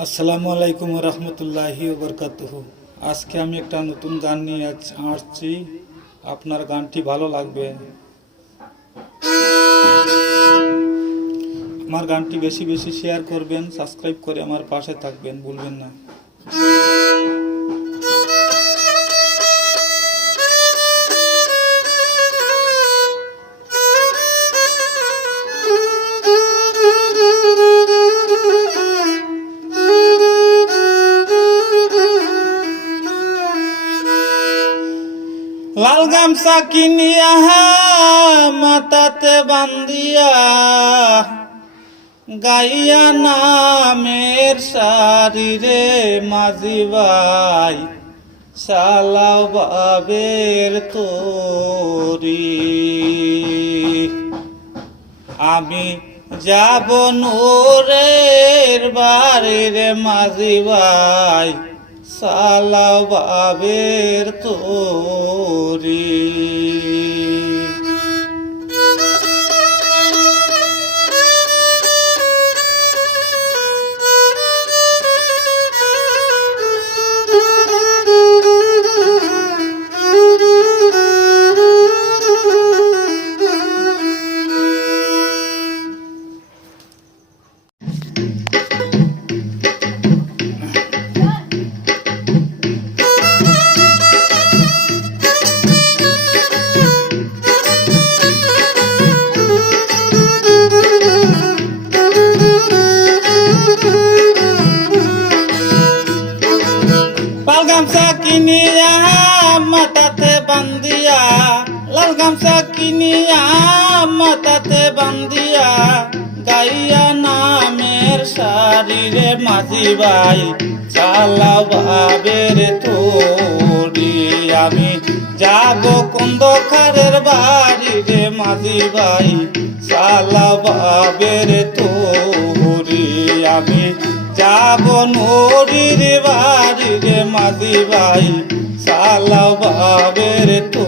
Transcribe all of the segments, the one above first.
আসসালামু আলাইকুম রহমতুল্লাহি বরকাতুহ আজকে আমি একটা নতুন গান নিয়ে আস- আসছি। আপনার গানটি ভালো লাগবে। আমার গানটি বেশি বেশি শেয়ার করবেন সাবস্ক্রাইব করে আমার পাশে থাকবেন, ভুলবেন না। লাল গামছা কিনিয়া মাতাতে বান্দিয়া গাইয়া নামের শারীরে মাঝিবাই সালাও বাবের তোরি। আমি যাব নূরের বাড়ির মাঝি ভাই সালাও তোরী তোরি। গামছা কিনিয়া মাথাতে বান্দিয়া গাইয়া নামের শারীরে মাঝি ভাই চালা বাবের তোরি আমি যাব কন্দখারের বাড়ি রে মাঝি ভাই চালা বাবের তোরি আমি যাব নরির বাড়ি রে মাঝি ভাই তোরি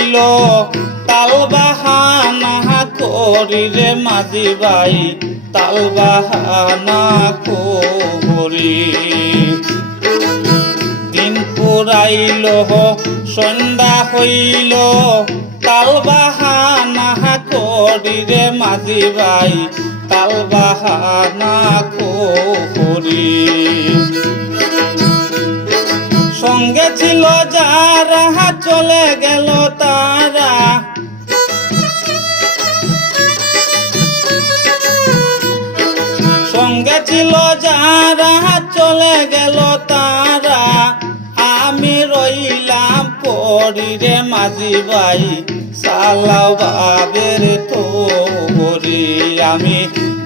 হইল তাল বাহানা করি রে মাঝি তাল বাহানা করি। দিন পুরাইল, সন্ধ্যা হইল, তাল বাহানা করি রে মাঝি ভাই, তাল বাহানা করি। সঙ্গে ছিল যারা, চলে গেল যারা চলে গেল, তারা আমি রইলাম পরিরে মাঝি ভাই। সালাও বাবের তোরি আমি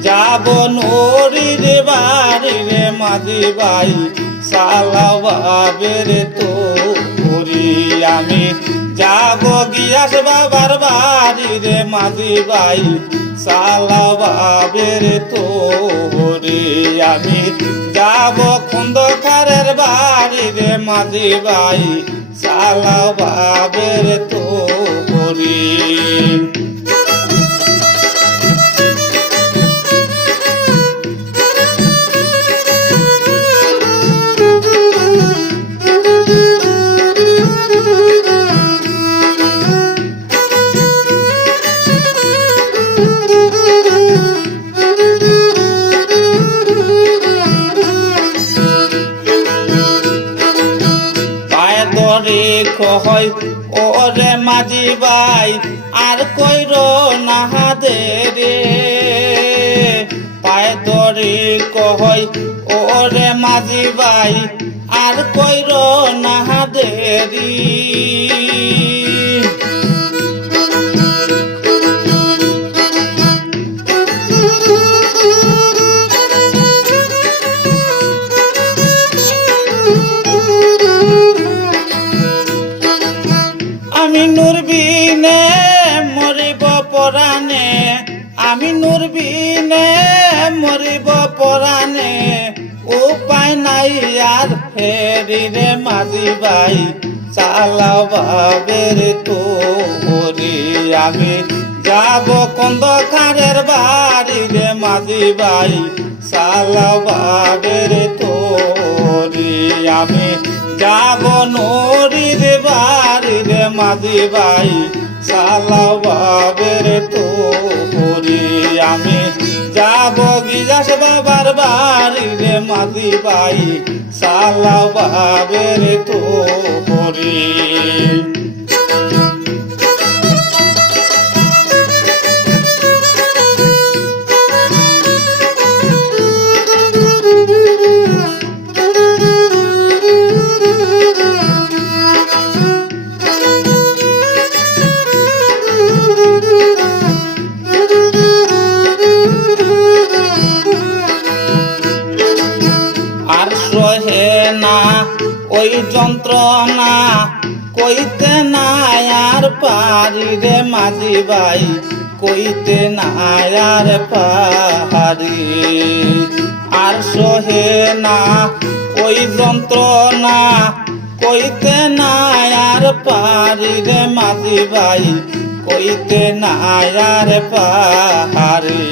যাব নরির বাড়ি রে মাঝি ভাই। সালাও বাবের তোরি আমি যাব গিয়াস বাবার বাড়ি রে মাঝি ভাই, সালা বাবের তোরে আমি। যাব খন্দকারের বাড়ি রে মাঝি ভাই, সালা বাবের ধরে কয় ওরে মাঝি ভাই, আর কইর না দে রে পায়ে ধরে কয় ওরে মাঝি ভাই, আর কইর না পরানে নাই আর ফেরি রে মাঝি ভাই চালাও বাবের তোরি আমি যাব কন্দখারের বাড়ি রে মাঝি ভাই চালাও বাবের তোরি আমি যাব নরির বাড়ি রে মাঝি ভাই চালাও তো তোরি আমি। যাব গিজাস বাবার বাড়ি রে মাঝি বাই। চালাও বাবের তোরি ওই যন্ত্রণা কইতে না আর পারি রে মাঝি ভাই, কইতে না আর পারি। আর সহে না ওই যন্ত্রণা কইতে না আর পারি রে মাঝি ভাই, কইতে না আর পারি।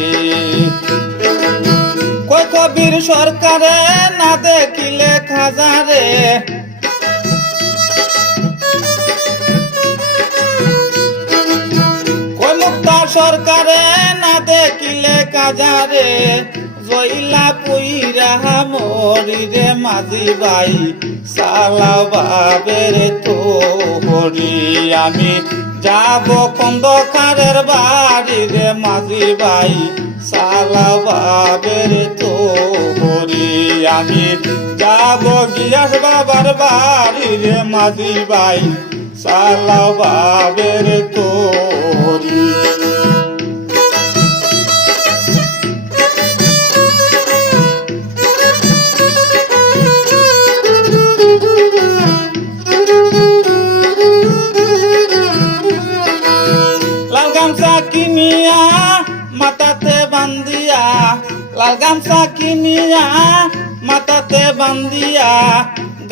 কবির সরকারে না দেখিলে খাজারে কাজারে জইলা পুইরা মরি রে মাঝি ভাই, সালা তো হরি আমি যাব কন্দখারের বাড়ি রে মাঝি ভাই, সালা তো হরি আমি যাব গিয়াস বাবার বাড়ি রে মাঝি ভাই, সালা বাবের তো মাথাতে বান্দিয়া লাল গামছা কিনিয়া মাথাতে বান্দিয়া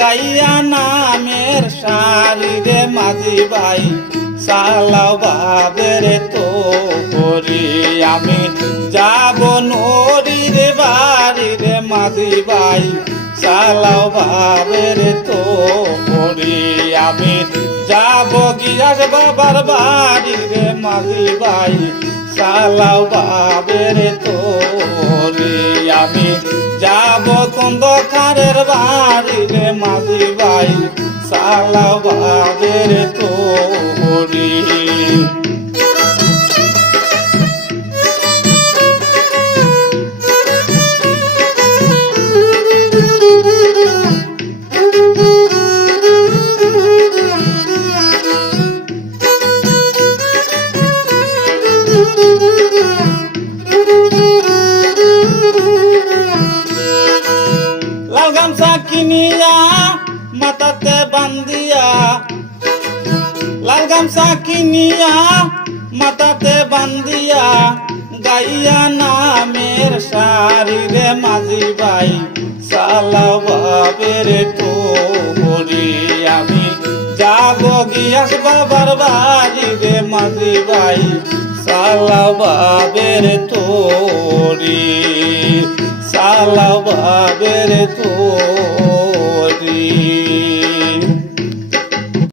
গাইয়া নামের শাড়ি রে মাঝি ভাই, সালাও বাবের তো করি আমি। যাব নরি রে বাড়ি রে মাঝি ভাই, সালাও বাবের তো করি আমি। যাব গিয়াস বাবার বাড়ি রে মাঝি ভাই সালাও বাবের তোরে। আমি যাব কন্দখারের বাড়ি রে মাঝি ভাই। চালাও বাবের তোরে। গামছা কিনিয়া মাথাতে বান্দিয়া লাল গামছা কিনিয়া মাথাতে বান্দিয়া গাইয়া নামের শাড়ি রে মাঝি ভাই, সালা বাবের তো হরি আমি। যাব গিয়াস বাবার বাড়ি রে মাঝি ভাই, সালা বাবের তোরি সালা বাবের তো